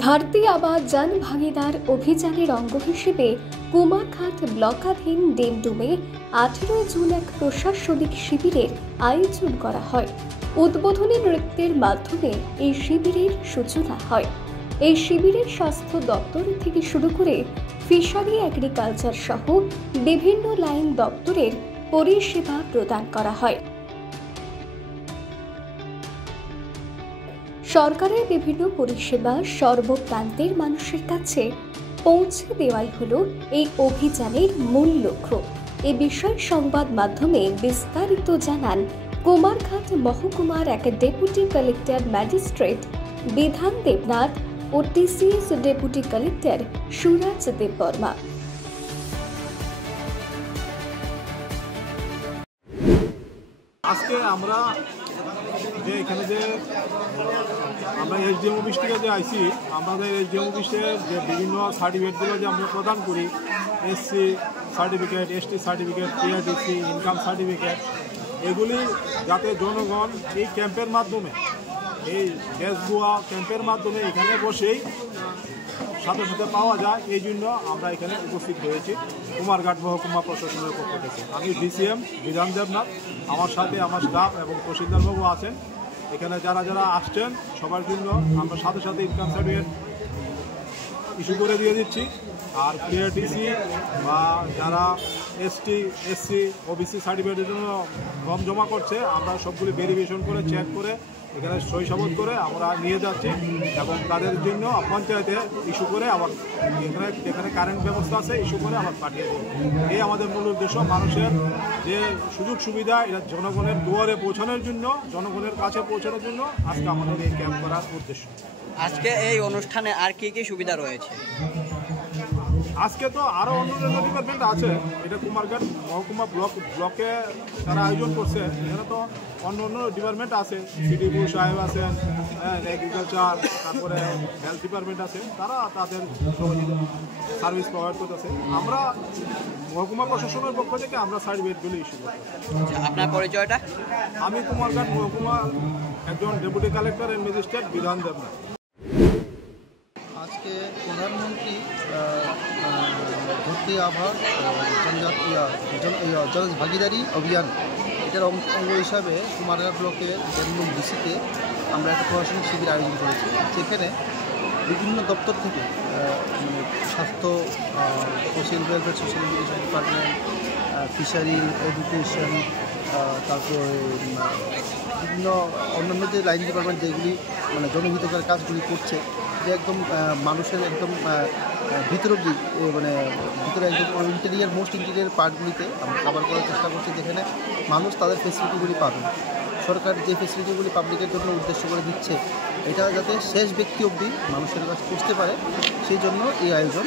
ধরতি আবাদ জন ভাগিদার অভিযানের অঙ্গ হিসেবে কুমারঘাট ব্লকাধীন ডেমডুমে 18 জুন এক প্রশাসনিক শিবিরের আয়োজন করা হয়। উদ্বোধনী নৃত্যের মাধ্যমে এই শিবিরের সূচনা হয়। এই শিবিরের স্বাস্থ্য দপ্তর থেকে শুরু করে ফিশারি এগ্রিকালচার সহ বিভিন্ন লাইন দপ্তরের পরিষেবা প্রদান করা হয়। সরকারের বিভিন্ন পরিষেবা সর্বপ্রান্তের মানুষের কাছে পৌঁছে দেওয়াই হলো এই অভিযানের মূল লক্ষ্য। এ বিষয়ে সংবাদ মাধ্যমে বিস্তারিত জানান কুমারঘাট মহকুমার এক ডেপুটি কালেক্টর ম্যাজিস্ট্রেট বিধান দেবনাথ ও টিসিএস ডেপুটি কালেক্টর সুরাজ দেববর্মা। আজকে আমরা যে এখানে যে আমরা এসডিএম অফিস থেকে যে আইসি, আমাদের এসডিএম অফিসের যে বিভিন্ন সার্টিফিকেটগুলো যে আমরা প্রদান করি, SC certificate, ST certificate, TRDC, income certificate, এগুলি যাতে জনগণ এই ক্যাম্পের মাধ্যমে, এই দেশগুয়া ক্যাম্পের মাধ্যমে এখানে বসেই সাথে সাথে পাওয়া যায়, এই জন্য আমরা এখানে উপস্থিত হয়েছি কুমারঘাট মহকুমা প্রশাসনের পক্ষ থেকে। আমি ডিসিএম বিধান দেবনাথ, আমার সাথে আমার স্টাফ এবং তহসিলদারবাবু আছেন। এখানে যারা যারা আসছেন সবার জন্য আমরা সাথে সাথে ইনকাম সার্টিফিকেট ইস্যু করে দিয়ে দিচ্ছি। আর টিআরটিসি বা যারা এসটি, এসসি, ওবিসি সার্টিফিকেটের জন্য ফর্ম জমা করছে, আমরা সবগুলি ভেরিফিকেশন করে চেক করে এখানে সই সাবত করে আমরা নিয়ে যাচ্ছি এবং তাদের জন্য পঞ্চায়েতে ইস্যু করে আবার এখানে যেখানে কারেন্ট ব্যবস্থা আছে ইস্যু করে আবার পাঠিয়ে দেবো। এই আমাদের মূল উদ্দেশ্য, মানুষের যে সুযোগ সুবিধা এটা জনগণের দুয়ারে পৌঁছানোর জন্য, জনগণের কাছে পৌঁছানোর জন্য আজকে আমাদের এই ক্যাম্প করার উদ্দেশ্য। আজকে এই অনুষ্ঠানে আর কি কি সুবিধা রয়েছে? আজকে তো আরও অন্য ডিপার্টমেন্ট আছে, এটা কুমারঘাট মহকুমা ব্লকে তারা আয়োজন করছে। এখানে তো অন্য ডিপার্টমেন্ট আছে, সিডিপি সাহেব আছেন, এগ্রিকালচার, তারপরে হেলথ ডিপার্টমেন্ট আছে, তারা তাদের সার্ভিস প্রোভাইড করতেছে। আমরা মহকুমা প্রশাসনের পক্ষ থেকে আমরা সার্টিফিকেটগুলো ইস্যু করি। আপনার পরিচয়টা? আমি কুমারঘাট মহকুমা একজন ডেপুটি কালেক্টর এন্ড ম্যাজিস্ট্রেট বিধান দেবনাথ। আজকে প্রধানমন্ত্রী ধরতি আবাদ জন ভাগিদারি অভিযান, এটার অঙ্গ হিসাবে কুমারঘাট ব্লকের ডেমডুম ডিসিতে আমরা একটা প্রশাসনিক শিবির আয়োজন করেছি। যেখানে বিভিন্ন দপ্তর থেকে স্বাস্থ্য, social welfare, social education department, fishery education, তারপরে বিভিন্ন অন্যান্য যে লাইন ডিপার্টমেন্ট যেগুলি জনহিতকর কাজগুলি করছে, যে একদম মানুষের একদম ভিতরের দিক ভিতরে একদম ইন্টেরিয়ার মোস্ট ইন্টেরিয়ার পার্টগুলিতে আমরা কভার করার চেষ্টা করছি, যেখানে মানুষ তাদের ফেসিলিটিগুলি পাবে। সরকার যে ফেসিলিটিগুলি পাবলিকের জন্য উদ্দেশ্য করে দিচ্ছে, এটা যাতে শেষ ব্যক্তি অবধি মানুষের কাছে পৌঁছতে পারে, সেই জন্য এই আয়োজন।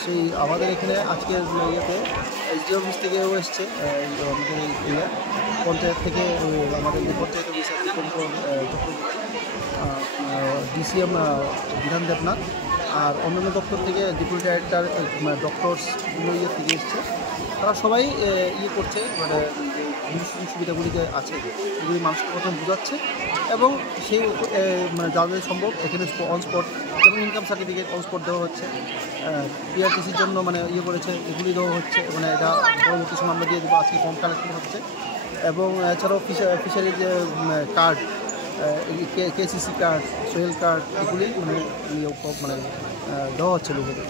সেই আমাদের এখানে আজকের ইয়েতে এসডি অফিস থেকেও এসছে, আমাদের পঞ্চায়েত থেকে আমাদের যে পঞ্চায়েত অফিস আছে ডিসিএম বিধান দেবনাথ, আর অন্যান্য দপ্তর থেকে ডেপুটি ডাইরেক্টর ডক্টরস ইয়ে থেকে এসছে। তারা সবাই করছে, সুযোগ সুবিধাগুলিতে আছে এগুলি মানুষকে প্রথম বোঝাচ্ছে এবং সেই যাদের সম্ভব এখানে অন স্পট, যেমন ইনকাম সার্টিফিকেট অন স্পট দেওয়া হচ্ছে, পিআরটিসির জন্য করেছে, এগুলি দেওয়া হচ্ছে। এটা পরবর্তী সময় আমরা দিয়ে দেবো। আজকে ফর্ম কালেকশন হচ্ছে এবং এছাড়াও ফিশারির যে card, KCC card, Soyel card, এগুলি দেওয়া হচ্ছে লোকেদের।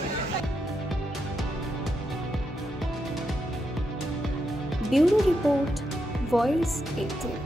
Bureau report, voice 18।